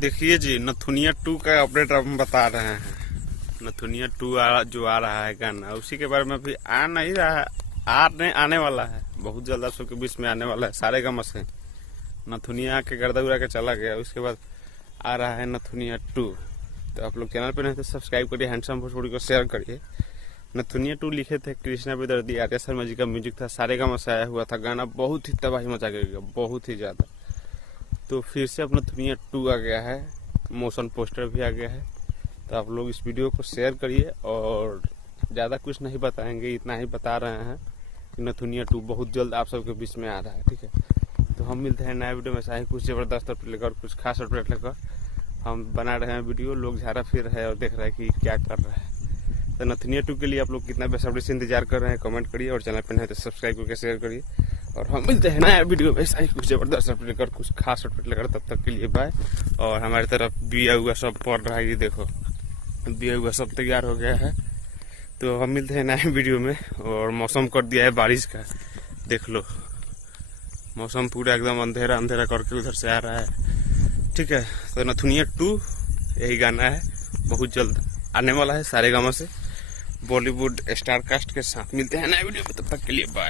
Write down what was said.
देखिए जी, नथुनिया 2 का अपडेट हम बता रहे हैं। नथुनिया 2 जो आ रहा है गाना, उसी के बारे में अभी आ नहीं रहा है, आने वाला है। बहुत जल्द आप सबके बीच में आने वाला है। सारे गम से नथुनिया के गर्दा उड़ा के चला गया, उसके बाद आ रहा है नथुनिया 2। तो आप लोग चैनल पर नहीं तो सब्सक्राइब करिए, हैंडसम भोजपुरी को शेयर करिए। नथुनिया 2 लिखे थे कृष्णा बेदर्दी, आर्या शर्मा जी का म्यूजिक था, सारे गम से आया हुआ था गाना। बहुत ही तबाही मचा के गया, बहुत ही ज्यादा। तो फिर से अब नथुनिया 2 आ गया है, मोशन पोस्टर भी आ गया है। तो आप लोग इस वीडियो को शेयर करिए, और ज़्यादा कुछ नहीं बताएंगे, इतना ही बता रहे हैं कि नथुनिया 2 बहुत जल्द आप सबके बीच में आ रहा है। ठीक है, तो हम मिलते हैं नया वीडियो में। ऐसा ही कुछ ज़बरदस्त अपडेट लेकर, कुछ खास अपडेट लेकर हम बना रहे हैं वीडियो। लोग झारा फिर रहे हैं और देख रहे हैं कि क्या कर रहा है। तो नथुनिया 2 के लिए आप लोग कितना बेसब्री से इंतजार कर रहे हैं, कमेंट करिए, और चैनल पर नहीं तो सब्सक्राइब करके शेयर करिए। और हम मिलते हैं नया वीडियो में, ऐसा ही कुछ जबरदस्त अपडेट लेकर, कुछ खास अपडेट लेकर। तब तक के लिए बाय। और हमारी तरफ बिया हुआ सब पड़ रहा है, ये देखो बिया हुआ सब तैयार हो गया है। तो हम मिलते हैं नए वीडियो में। और मौसम कर दिया है बारिश का, देख लो मौसम पूरा एकदम अंधेरा अंधेरा करके उधर से आ रहा है। ठीक है, तो नथुनिया 2 यही गाना है, बहुत जल्द आने वाला है सारे गामा से, बॉलीवुड स्टार कास्ट के साथ। मिलते हैं नए वीडियो में, तब तक के लिए बाय।